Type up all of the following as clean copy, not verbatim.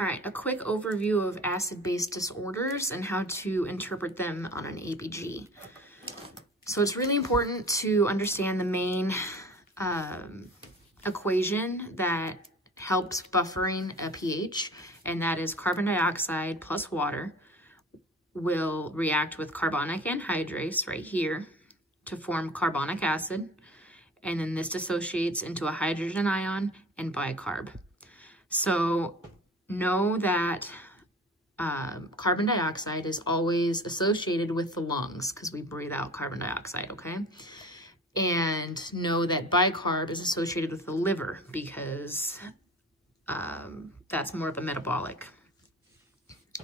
All right, a quick overview of acid-base disorders and how to interpret them on an ABG. So it's really important to understand the main equation that helps buffering a pH, and that is carbon dioxide plus water will react with carbonic anhydrase right here to form carbonic acid, and then this dissociates into a hydrogen ion and bicarb. So know that carbon dioxide is always associated with the lungs because we breathe out carbon dioxide, okay? And know that bicarb is associated with the liver because that's more of a metabolic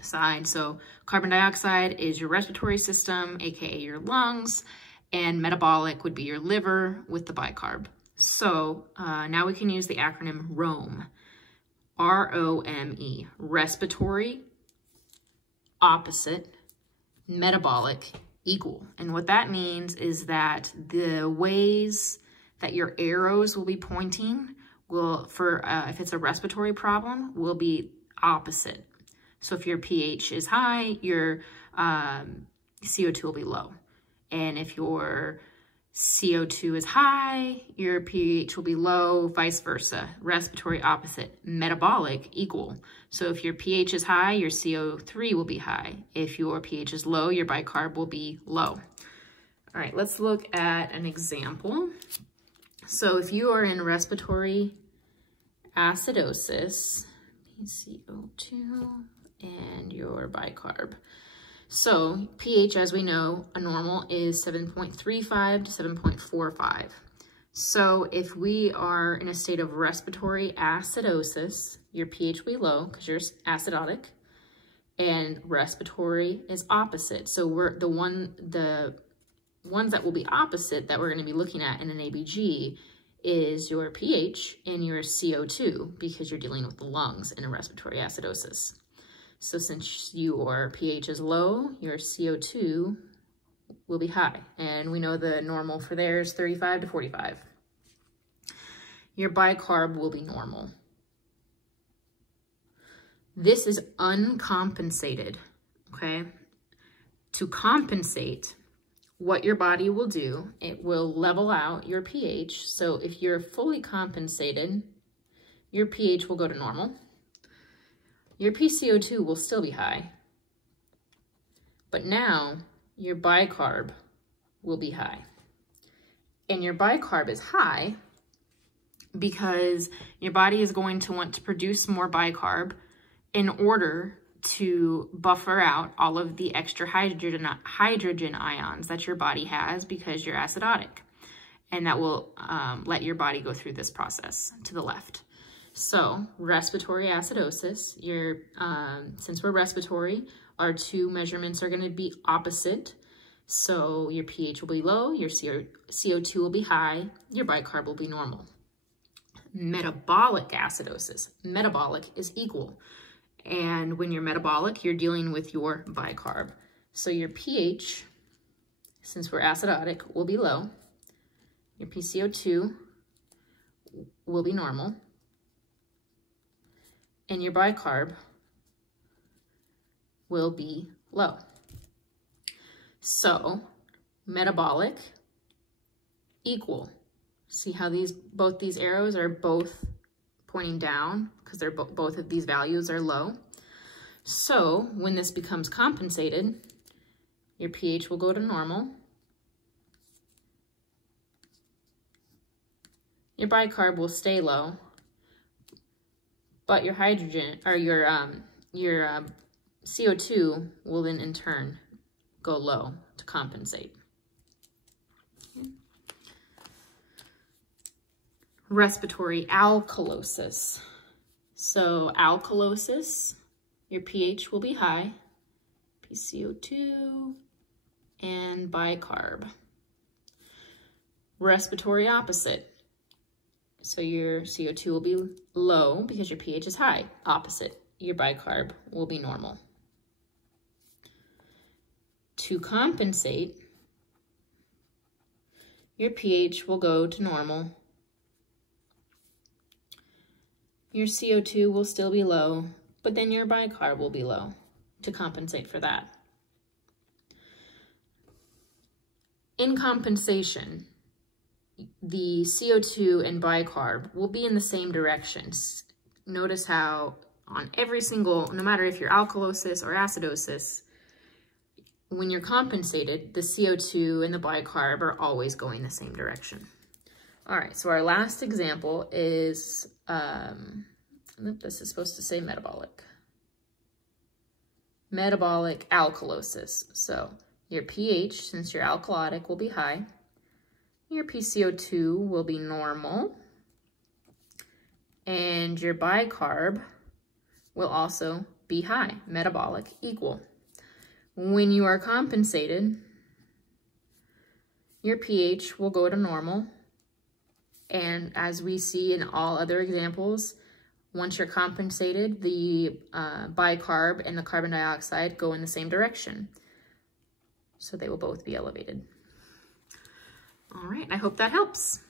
side. So carbon dioxide is your respiratory system, aka your lungs, and metabolic would be your liver with the bicarb. So now we can use the acronym ROME. R-O-M-E, respiratory, opposite, metabolic, equal. And what that means is that the ways that your arrows will be pointing will, if it's a respiratory problem, will be opposite. So if your pH is high, your CO2 will be low. And if your CO2 is high, your pH will be low, vice versa. Respiratory opposite, metabolic equal. So if your pH is high, your CO3 will be high. If your pH is low, your bicarb will be low. All right, let's look at an example. So if you are in respiratory acidosis, CO2 and your bicarb. So pH, as we know, a normal is 7.35 to 7.45. So if we are in a state of respiratory acidosis, your pH will be low because you're acidotic, and respiratory is opposite. So the ones that will be opposite that we're going to be looking at in an ABG is your pH and your CO2 because you're dealing with the lungs in a respiratory acidosis. So since your pH is low, your CO2 will be high. And we know the normal for there is 35 to 45. Your bicarb will be normal. This is uncompensated, okay? To compensate, what your body will do, it will level out your pH. So if you're fully compensated, your pH will go to normal. Your PCO2 will still be high, but now your bicarb will be high. And your bicarb is high because your body is going to want to produce more bicarb in order to buffer out all of the extra hydrogen ions that your body has because you're acidotic. And that will let your body go through this process to the left. So respiratory acidosis, since we're respiratory, our two measurements are going to be opposite. So your pH will be low, your CO2 will be high, your bicarb will be normal. Metabolic acidosis, metabolic is equal. And when you're metabolic, you're dealing with your bicarb. So your pH, since we're acidotic, will be low. Your PCO2 will be normal. And your bicarb will be low. So metabolic equal. See how both these arrows are both pointing down because they're both of these values are low. So when this becomes compensated, your pH will go to normal. Your bicarb will stay low, but your hydrogen or your CO2 will then in turn go low to compensate. Okay. Respiratory alkalosis. So alkalosis, your pH will be high, PCO2 and bicarb. Respiratory opposite. So your CO2 will be low because your pH is high. Opposite, your bicarb will be normal. To compensate, your pH will go to normal. Your CO2 will still be low, but then your bicarb will be low to compensate for that. In compensation, the CO2 and bicarb will be in the same directions. Notice how on every single, no matter if you're alkalosis or acidosis, when you're compensated, the CO2 and the bicarb are always going the same direction. All right, so our last example is, this is supposed to say metabolic alkalosis. So your pH, since you're alkalotic, will be high. Your PCO2 will be normal. And your bicarb will also be high, metabolic, equal. When you are compensated, your pH will go to normal. And as we see in all other examples, once you're compensated, the bicarb and the carbon dioxide go in the same direction. So they will both be elevated. All right, I hope that helps.